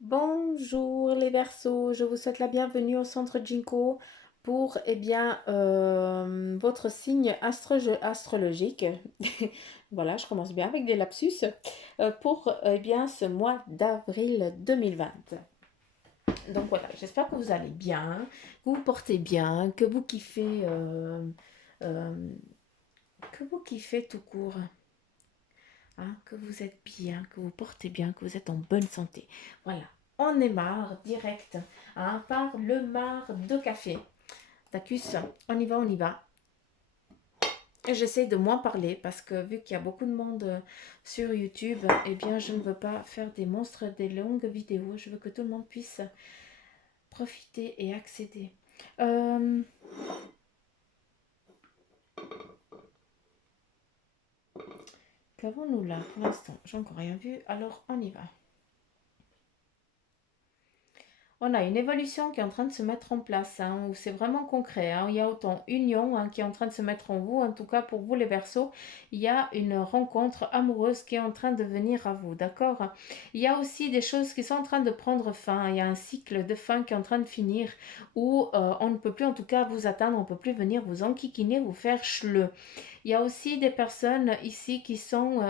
Bonjour les Verseaux, je vous souhaite la bienvenue au centre Jinko pour votre signe astrologique. Voilà, je commence bien avec des lapsus pour ce mois d'avril 2020. Donc voilà, j'espère que vous allez bien, que vous portez bien, euh, que vous kiffez tout court, hein, que vous êtes bien, que vous portez bien, que vous êtes en bonne santé. Voilà, on est marre direct, hein, par le marre de café. Tacus, on y va, on y va. J'essaie de moins parler parce que vu qu'il y a beaucoup de monde sur YouTube, eh bien je ne veux pas faire des monstres, des longues vidéos. Je veux que tout le monde puisse profiter et accéder. Euh, Qu'avons-nous là pour l'instant? J'ai encore rien vu, alors on y va. On a une évolution qui est en train de se mettre en place, hein, où c'est vraiment concret, hein. Il y a autant union, hein, qui est en train de se mettre en vous, en tout cas pour vous les Verseaux, il y a une rencontre amoureuse qui est en train de venir à vous, d'accord? Il y a aussi des choses qui sont en train de prendre fin, il y a un cycle de fin qui est en train de finir, où on ne peut plus en tout cas vous atteindre, on ne peut plus venir vous enquiquiner, vous faire chleux. Il y a aussi des personnes ici qui sont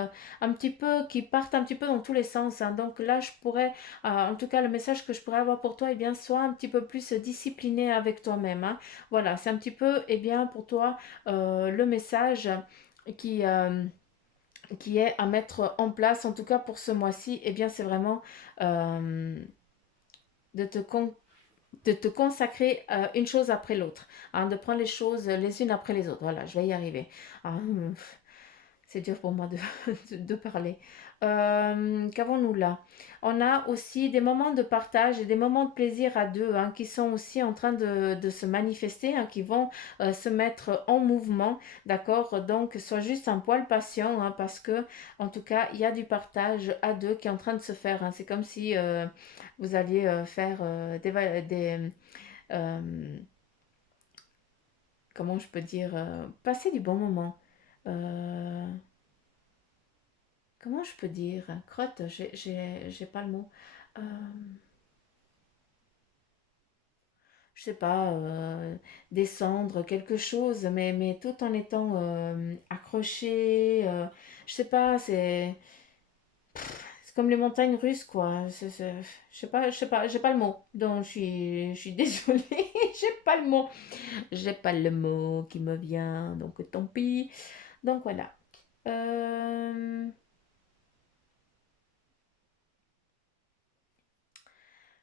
un petit peu, qui partent un petit peu dans tous les sens, hein. Donc là, je pourrais, en tout cas, le message que je pourrais avoir pour toi, eh bien, sois un petit peu plus discipliné avec toi-même, hein. Voilà, c'est un petit peu, eh bien, pour toi, le message qui, euh, qui est à mettre en place, en tout cas pour ce mois-ci, eh bien, c'est vraiment euh, de te de te consacrer une chose après l'autre, hein, de prendre les choses les unes après les autres. Voilà, je vais y arriver. Hein, c'est dur pour moi de parler. Qu'avons-nous là? On a aussi des moments de partage et des moments de plaisir à deux, hein, qui sont aussi en train de se manifester, hein, qui vont se mettre en mouvement, d'accord? Donc, sois juste un poil patient, hein, parce que, en tout cas, il y a du partage à deux qui est en train de se faire, hein. C'est comme si vous alliez faire euh, comment je peux dire, passer du bon moment. Euh, Comment je peux dire? Crotte, j'ai pas le mot. Euh, je sais pas, descendre quelque chose, mais tout en étant accroché. Je sais pas, c'est comme les montagnes russes, quoi. Je sais pas, j'ai pas le mot. Donc je suis désolée, j'ai pas le mot. J'ai pas le mot qui me vient, donc tant pis. Donc voilà. Euh,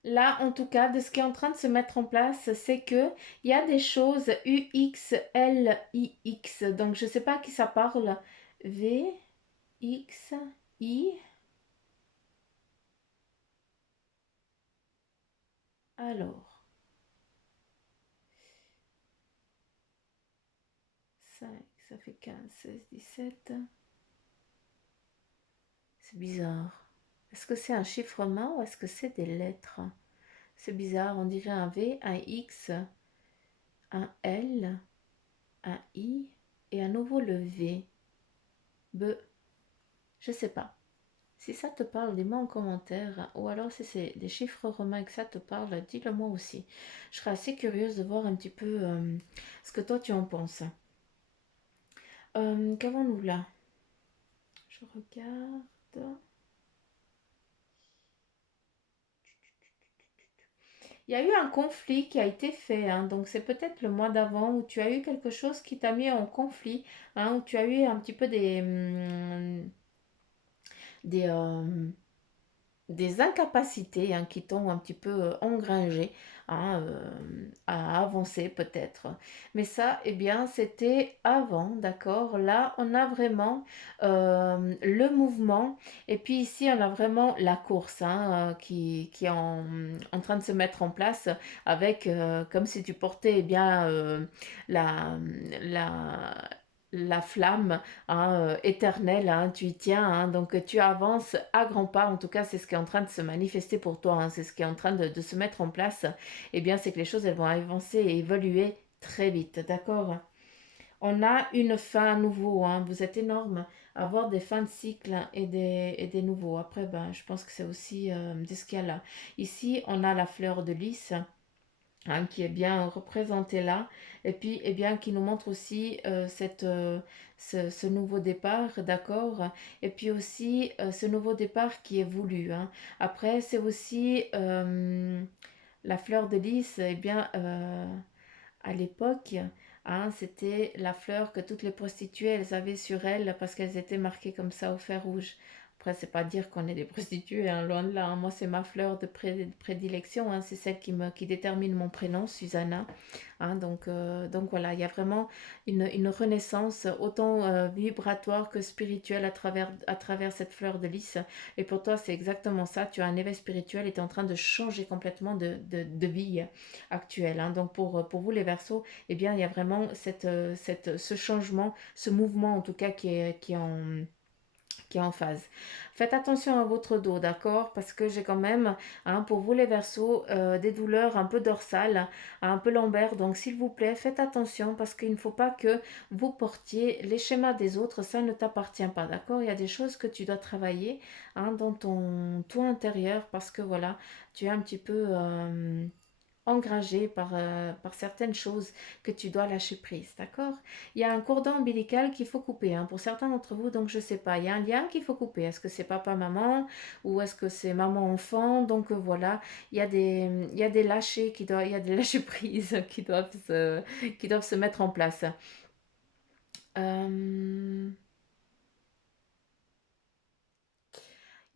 Là, en tout cas, de ce qui est en train de se mettre en place, c'est que il y a des choses UX, LIX. Donc, je ne sais pas à qui ça parle. V, X, I. Alors, 5, ça fait 15, 16, 17. C'est bizarre. Est-ce que c'est un chiffrement ou est-ce que c'est des lettres? C'est bizarre, on dirait un V, un X, un L, un I et à nouveau le V. B, je sais pas. Si ça te parle, dis-moi en commentaire. Ou alors si c'est des chiffres romains que ça te parle, dis-le moi aussi. Je serais assez curieuse de voir un petit peu ce que toi tu en penses. Qu'avons-nous là? Je regarde. Il y a eu un conflit qui a été fait, hein, donc c'est peut-être le mois d'avant où tu as eu quelque chose qui t'a mis en conflit, hein, où tu as eu un petit peu des, des incapacités, hein, qui t'ont un petit peu engrangé, hein, à avancer peut-être. Mais ça, eh bien, c'était avant, d'accord? Là, on a vraiment le mouvement et puis ici, on a vraiment la course, hein, qui est en train de se mettre en place avec, comme si tu portais, eh bien, la, la, la flamme, hein, éternelle, hein, tu y tiens, hein, donc tu avances à grands pas, en tout cas c'est ce qui est en train de se manifester pour toi, hein, c'est ce qui est en train de se mettre en place, et bien c'est que les choses elles vont avancer et évoluer très vite, d'accord? On a une fin à nouveau, hein. Vous êtes énorme à avoir des fins de cycle et des nouveaux. Après, ben, je pense que c'est aussi de ce qu'il y a là. Ici, on a la fleur de lys, hein, qui est bien représentée là. Et puis, eh bien, qui nous montre aussi ce nouveau départ, d'accord? Et puis aussi ce nouveau départ qui est voulu, hein. Après, c'est aussi la fleur de lys, eh bien, à l'époque, hein, c'était la fleur que toutes les prostituées, elles avaient sur elles parce qu'elles étaient marquées comme ça au fer rouge. Après, c'est pas dire qu'on est des prostituées, hein, loin de là, hein. Moi, c'est ma fleur de prédilection, hein. C'est celle qui détermine mon prénom, Susanna. Hein, donc voilà, il y a vraiment une renaissance autant vibratoire que spirituelle à travers cette fleur de lys. Et pour toi, c'est exactement ça. Tu as un éveil spirituel et tu es en train de changer complètement de vie actuelle. Hein. Donc pour vous, les Verseaux, eh bien, il y a vraiment ce changement, ce mouvement en tout cas qui est en phase. Faites attention à votre dos, d'accord? Parce que j'ai quand même, hein, pour vous les Verseaux, des douleurs un peu dorsales, un peu lombaires. Donc s'il vous plaît, faites attention parce qu'il ne faut pas que vous portiez les schémas des autres. Ça ne t'appartient pas, d'accord? Il y a des choses que tu dois travailler, hein, dans ton toi intérieur parce que voilà, tu es un petit peu engrangé par certaines choses que tu dois lâcher prise, d'accord? Il y a un cordon ombilical qu'il faut couper, hein, pour certains d'entre vous, donc je sais pas, il y a un lien qu'il faut couper. Est-ce que c'est papa-maman ou est-ce que c'est maman-enfant? Donc voilà, il y a des lâchers il y a des lâcher prises qui doivent se mettre en place. Euh,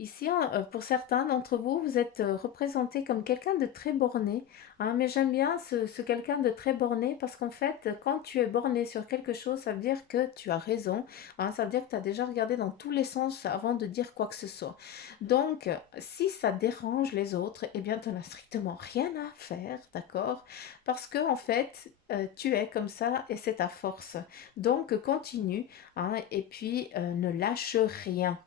Ici, hein, pour certains d'entre vous, vous êtes représenté comme quelqu'un de très borné, hein, mais j'aime bien ce quelqu'un de très borné parce qu'en fait, quand tu es borné sur quelque chose, ça veut dire que tu as raison, hein, ça veut dire que tu as déjà regardé dans tous les sens avant de dire quoi que ce soit. Donc, si ça dérange les autres, eh bien, tu n'en as strictement rien à faire, d'accord? Parce que, en fait, tu es comme ça et c'est ta force. Donc, continue, hein, et puis ne lâche rien.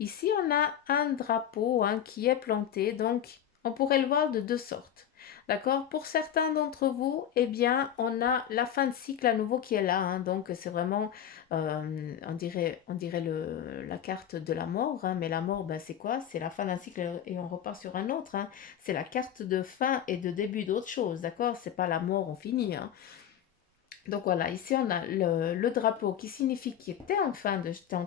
Ici, on a un drapeau, hein, qui est planté, donc on pourrait le voir de deux sortes. D'accord? Pour certains d'entre vous, eh bien, on a la fin de cycle à nouveau qui est là, hein. Donc c'est vraiment, on dirait la carte de la mort, hein. Mais la mort, ben, c'est quoi? C'est la fin d'un cycle et on repart sur un autre, hein. C'est la carte de fin et de début d'autre chose, d'accord? C'est pas la mort, on finit, hein. Donc voilà, ici on a le drapeau qui signifie que tu es en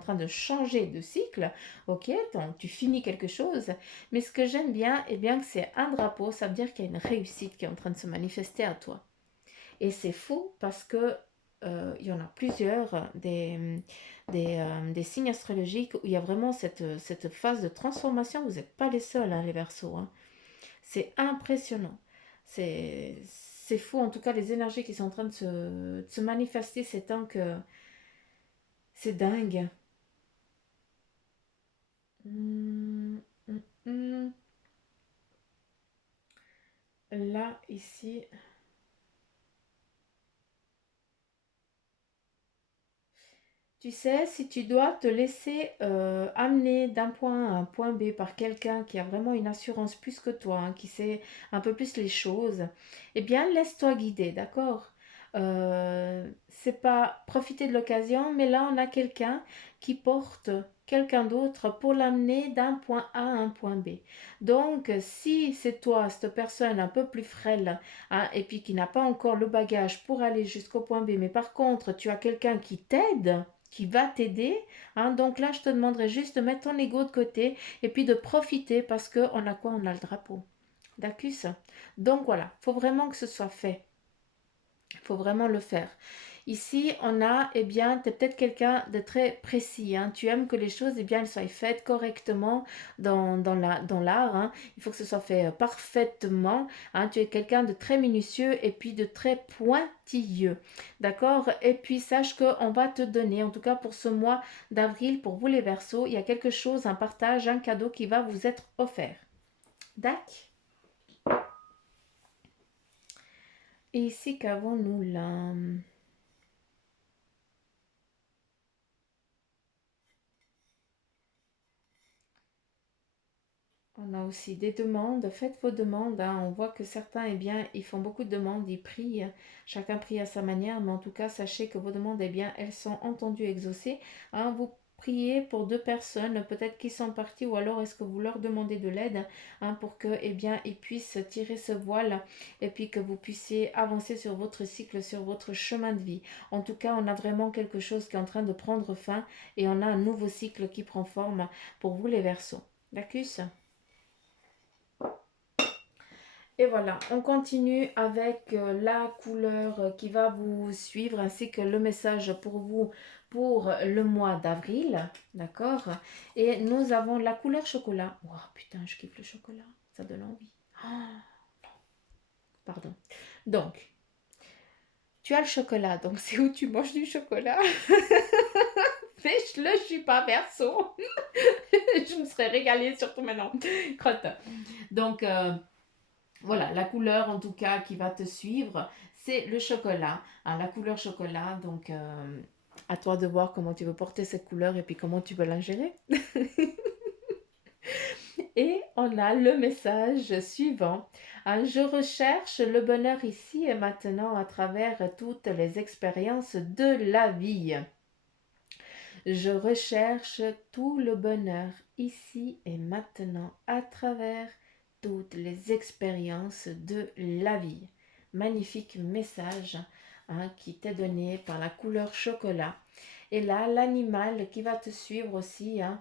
train de changer de cycle, ok, donc tu finis quelque chose, mais ce que j'aime bien, eh bien que c'est un drapeau, ça veut dire qu'il y a une réussite qui est en train de se manifester à toi. Et c'est fou parce que il y en a plusieurs des signes astrologiques où il y a vraiment cette phase de transformation, vous n'êtes pas les seuls, hein, les Verseaux, hein. C'est impressionnant. C'est fou, en tout cas, les énergies qui sont en train de se manifester ces temps que c'est dingue. Hum, hum, hum. Là, ici, tu sais, si tu dois te laisser amener d'un point A à un point B par quelqu'un qui a vraiment une assurance plus que toi, hein, qui sait un peu plus les choses, eh bien, laisse-toi guider, d'accord? C'est pas profiter de l'occasion, mais là, on a quelqu'un qui porte quelqu'un d'autre pour l'amener d'un point A à un point B. Donc, si c'est toi, cette personne un peu plus frêle, hein, et puis qui n'a pas encore le bagage pour aller jusqu'au point B, mais par contre, tu as quelqu'un qui t'aide, qui va t'aider, hein. Donc là, je te demanderai juste de mettre ton ego de côté et puis de profiter parce que on a quoi? On a le drapeau. D'accord? Donc voilà, il faut vraiment que ce soit fait. Il faut vraiment le faire. Ici, on a, eh bien, tu es peut-être quelqu'un de très précis, hein. Tu aimes que les choses, eh bien, elles soient faites correctement dans l'art, hein. Il faut que ce soit fait parfaitement, hein. Tu es quelqu'un de très minutieux et puis de très pointilleux. D'accord? Et puis, sache qu'on va te donner, en tout cas pour ce mois d'avril, pour vous les Verseaux, il y a quelque chose, un partage, un cadeau qui va vous être offert. D'accord? Et ici, qu'avons-nous là? On a aussi des demandes. Faites vos demandes, hein. On voit que certains, eh bien, ils font beaucoup de demandes, ils prient. Chacun prie à sa manière, mais en tout cas, sachez que vos demandes, eh bien, elles sont entendues, exaucées, hein. Vous priez pour deux personnes, peut-être qui sont parties, ou alors est-ce que vous leur demandez de l'aide, hein, pour que, eh bien, ils puissent tirer ce voile et puis que vous puissiez avancer sur votre cycle, sur votre chemin de vie. En tout cas, on a vraiment quelque chose qui est en train de prendre fin et on a un nouveau cycle qui prend forme pour vous les Verseaux. D'accord? Et voilà, on continue avec la couleur qui va vous suivre ainsi que le message pour vous pour le mois d'avril. D'accord? Et nous avons la couleur chocolat. Oh putain, je kiffe le chocolat. Ça donne envie. Oh, pardon. Donc, tu as le chocolat. Donc, c'est où tu manges du chocolat. Fais-le, je suis pas Verseau. Je me serais régalée, surtout maintenant. Crotte. Donc, voilà, la couleur en tout cas qui va te suivre, c'est le chocolat. Hein, la couleur chocolat, donc à toi de voir comment tu veux porter cette couleur et puis comment tu veux l'ingérer. Et on a le message suivant. Hein, je recherche le bonheur ici et maintenant à travers toutes les expériences de la vie. Je recherche tout le bonheur ici et maintenant à travers toutes les expériences de la vie. Magnifique message, hein, qui t'est donné par la couleur chocolat. Et là, l'animal qui va te suivre aussi, hein,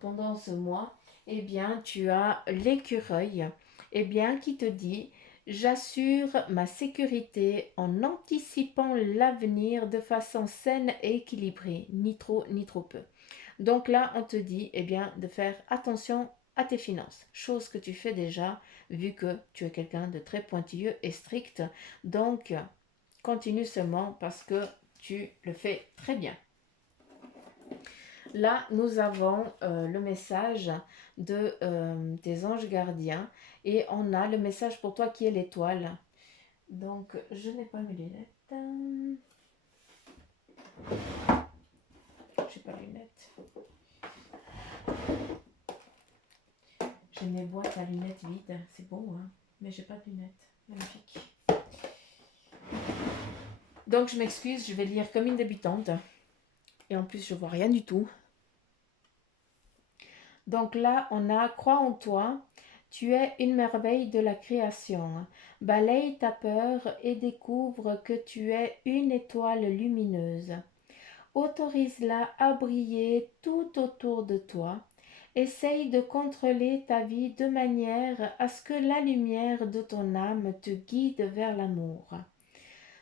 pendant ce mois, eh bien, tu as l'écureuil, eh bien, qui te dit: j'assure ma sécurité en anticipant l'avenir de façon saine et équilibrée, ni trop ni trop peu. Donc là, on te dit, eh bien, de faire attention à tes finances, chose que tu fais déjà vu que tu es quelqu'un de très pointilleux et strict. Donc, continue seulement parce que tu le fais très bien. Là, nous avons le message des anges gardiens et on a le message pour toi qui est l'étoile. Donc, je n'ai pas mes lunettes. J'ai pas de lunettes. J'ai mes boîtes à lunettes vides. C'est beau, hein? Mais j'ai pas de lunettes. Magnifique. Donc, je m'excuse, je vais lire comme une débutante. Et en plus, je vois rien du tout. Donc là, on a: crois en toi, tu es une merveille de la création. Balaye ta peur et découvre que tu es une étoile lumineuse. Autorise-la à briller tout autour de toi. Essaye de contrôler ta vie de manière à ce que la lumière de ton âme te guide vers l'amour.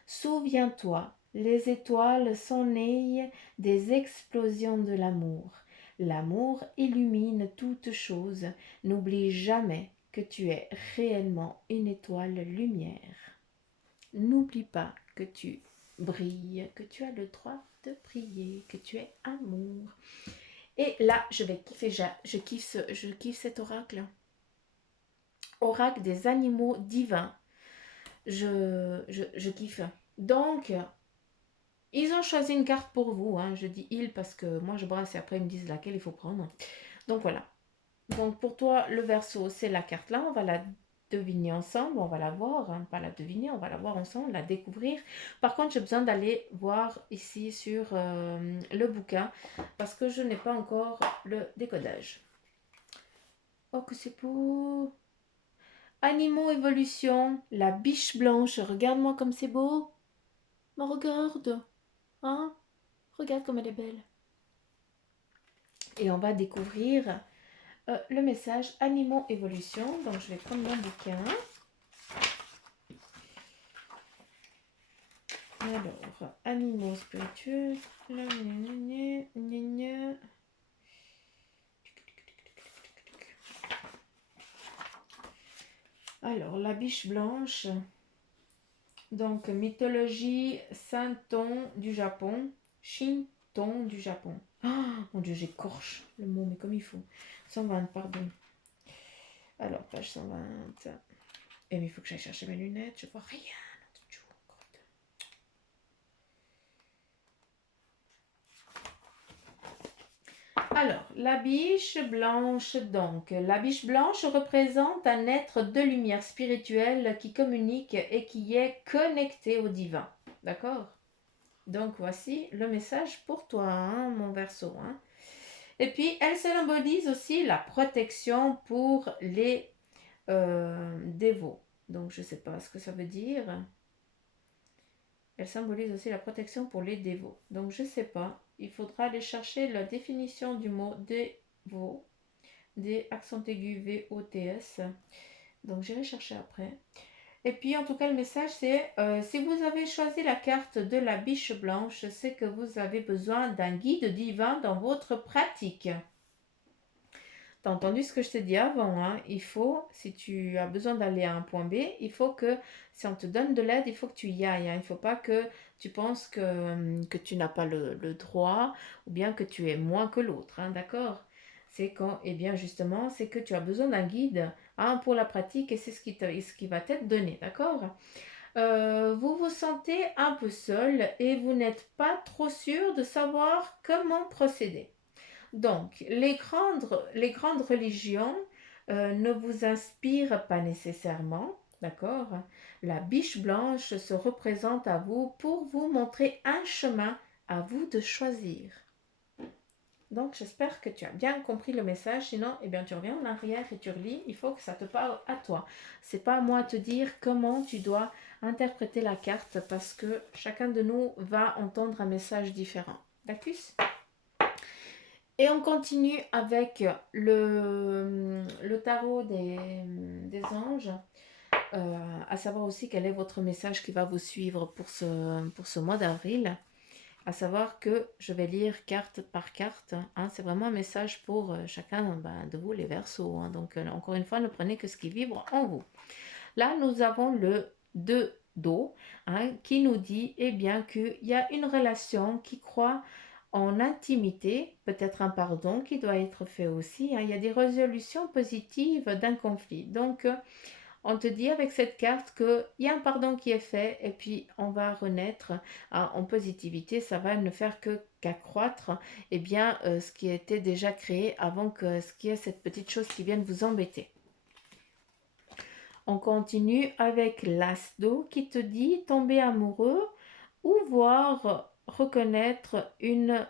Souviens-toi, les étoiles sont nées des explosions de l'amour. L'amour illumine toutes choses. N'oublie jamais que tu es réellement une étoile lumière. N'oublie pas que tu brilles, que tu as le droit de briller, que tu es amour. Et là, je vais kiffer, je kiffe cet oracle. Oracle des animaux divins. Je kiffe. Donc, ils ont choisi une carte pour vous. Hein. Je dis ils parce que moi je brasse et après ils me disent laquelle il faut prendre. Donc voilà. Donc pour toi, le Verseau, c'est la carte là. On va la deviner ensemble. On va la voir. Hein. Pas la deviner, on va la voir ensemble, la découvrir. Par contre, j'ai besoin d'aller voir ici sur le bouquin parce que je n'ai pas encore le décodage. Oh, que c'est beau! Animaux évolution, la biche blanche. Regarde-moi comme c'est beau. Mais regarde. Hein? Regarde comme elle est belle. Et on va découvrir le message Animaux évolution. Donc je vais prendre mon bouquin. Alors, animaux spirituels. Alors, la biche blanche. Donc, mythologie Shinton du Japon. Shinton du Japon. Oh, mon Dieu, j'écorche le mot, mais comme il faut. 120, pardon. Alors, page 120. Et mais il faut que j'aille chercher mes lunettes. Je vois rien. Alors, la biche blanche, donc. La biche blanche représente un être de lumière spirituelle qui communique et qui est connecté au divin. D'accord? Donc, voici le message pour toi, hein, mon Verseau, hein. Et puis, elle symbolise aussi la protection pour les dévots. Donc, je ne sais pas ce que ça veut dire. Elle symbolise aussi la protection pour les dévots. Donc, je ne sais pas. Il faudra aller chercher la définition du mot dévot. Des accents aigus V-O-T-S. Donc, j'irai chercher après. Et puis, en tout cas, le message, c'est si vous avez choisi la carte de la biche blanche, c'est que vous avez besoin d'un guide divin dans votre pratique. T'as entendu ce que je t'ai dit avant, hein? Il faut, si tu as besoin d'aller à un point B, il faut que, si on te donne de l'aide, il faut que tu y ailles, hein. Il ne faut pas que tu penses que tu n'as pas le droit ou bien que tu es moins que l'autre, hein, d'accord? C'est quand, eh bien justement, c'est que tu as besoin d'un guide, hein, pour la pratique et c'est ce qui va t'être donné, d'accord? Vous vous sentez un peu seul et vous n'êtes pas trop sûr de savoir comment procéder. Donc, les grandes religions ne vous inspirent pas nécessairement, d'accord? La biche blanche se représente à vous pour vous montrer un chemin à vous de choisir. Donc, j'espère que tu as bien compris le message. Sinon, eh bien, tu reviens en arrière et tu relis. Il faut que ça te parle à toi. C'est pas à moi de te dire comment tu dois interpréter la carte parce que chacun de nous va entendre un message différent. D'accord? Et on continue avec le tarot des anges, à savoir aussi quel est votre message qui va vous suivre pour ce mois d'avril. À savoir que je vais lire carte par carte, hein. C'est vraiment un message pour chacun de vous, les Verseaux, hein. Donc, encore une fois, ne prenez que ce qui vibre en vous. Là, nous avons le 2 d'eau, hein, qui nous dit eh bien qu'il y a une relation qui croit en intimité, peut-être un pardon qui doit être fait aussi, hein. Il y a des résolutions positives d'un conflit. Donc, on te dit avec cette carte qu'il y a un pardon qui est fait et puis on va renaître, hein, en positivité. Ça va ne faire qu'accroître eh bien, ce qui était déjà créé avant que ce qui est cette petite chose qui vienne vous embêter. On continue avec l'as d'eau qui te dit tomber amoureux ou voir reconnaître une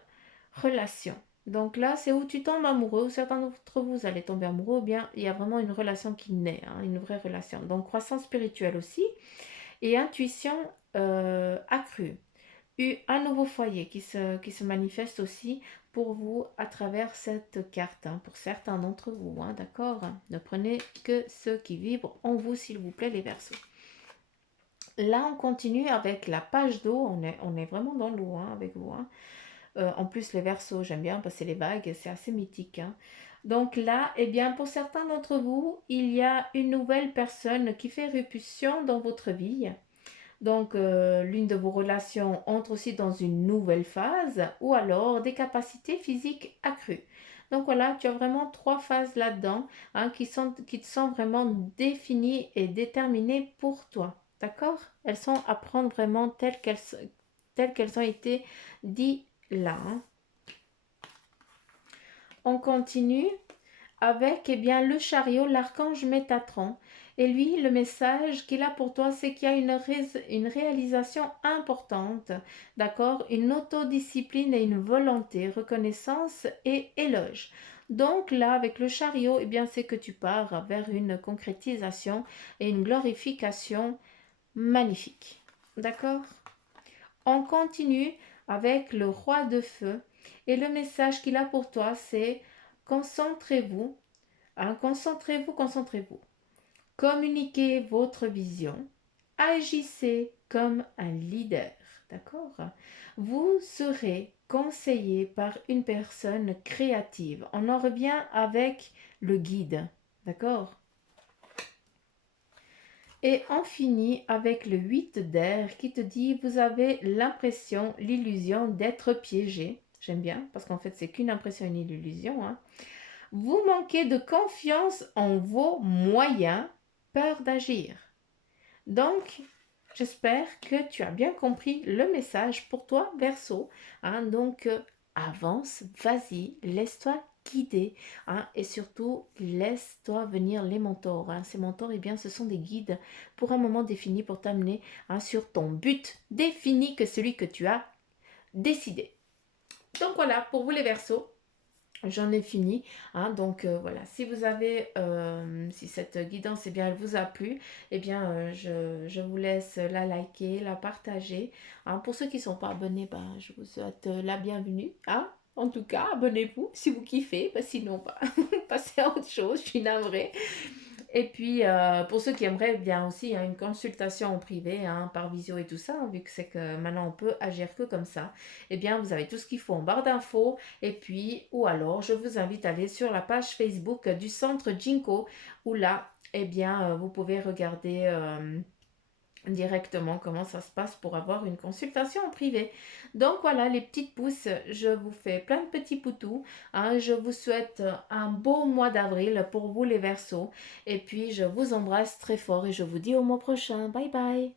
relation. Donc là, c'est où tu tombes amoureux. Certains d'entre vous allez tomber amoureux ou bien il y a vraiment une relation qui naît, hein, une vraie relation. Donc croissance spirituelle aussi et intuition accrue. Un nouveau foyer qui se manifeste aussi pour vous à travers cette carte, hein, pour certains d'entre vous, hein, d'accord? Ne prenez que ce qui vibre en vous, s'il vous plaît, les Verseaux. Là, on continue avec la page d'eau. On est vraiment dans l'eau, hein, avec vous, hein. En plus, les Verseaux, j'aime bien passer les vagues, c'est assez mythique, hein. Donc là, eh bien, pour certains d'entre vous, il y a une nouvelle personne qui fait éruption dans votre vie. Donc, l'une de vos relations entre aussi dans une nouvelle phase ou alors des capacités physiques accrues. Donc voilà, tu as vraiment 3 phases là-dedans, hein, qui te sont vraiment définies et déterminées pour toi. D'accord? Elles sont à prendre vraiment telles qu'elles ont été dites là, hein. On continue avec eh bien, le chariot, l'archange Métatron. Et lui, le message qu'il a pour toi, c'est qu'il y a une réalisation importante, d'accord? Une autodiscipline et une volonté, reconnaissance et éloge. Donc là, avec le chariot, eh bien, c'est que tu pars vers une concrétisation et une glorification magnifique. D'accord? On continue avec le roi de feu. Et le message qu'il a pour toi, c'est concentrez-vous, hein, concentrez-vous, concentrez-vous. Communiquez votre vision. Agissez comme un leader. D'accord? Vous serez conseillé par une personne créative. On en revient avec le guide. D'accord? Et on finit avec le 8 d'air qui te dit vous avez l'impression, l'illusion d'être piégé. J'aime bien parce qu'en fait c'est qu'une impression, une illusion, hein. Vous manquez de confiance en vos moyens, peur d'agir. Donc, j'espère que tu as bien compris le message pour toi, Verseau, hein. Donc, avance, vas-y, laisse-toi guider, hein, et surtout laisse-toi venir les mentors, hein. Ces mentors, eh bien, ce sont des guides pour un moment défini pour t'amener, hein, sur ton but défini que celui que tu as décidé. Donc voilà, pour vous les Verseaux, j'en ai fini, hein. Donc voilà, si vous avez, si cette guidance, eh bien, elle vous a plu, eh bien, je vous laisse la liker, la partager, hein. Pour ceux qui ne sont pas abonnés, ben, je vous souhaite la bienvenue, hein. En tout cas, abonnez-vous si vous kiffez, ben, sinon, bah, passez à autre chose, je suis navrée. Et puis, pour ceux qui aimeraient bien aussi, hein, une consultation en privé, hein, par visio et tout ça, hein, vu que c'est que maintenant on peut agir que comme ça, eh bien, vous avez tout ce qu'il faut en barre d'infos. Et puis, ou alors, je vous invite à aller sur la page Facebook du centre Jinko, où là, eh bien, vous pouvez regarder directement comment ça se passe pour avoir une consultation en privé. Donc voilà les petites pousses, je vous fais plein de petits poutous, hein. Je vous souhaite un beau mois d'avril pour vous les Verseaux, et puis je vous embrasse très fort et je vous dis au mois prochain. Bye bye.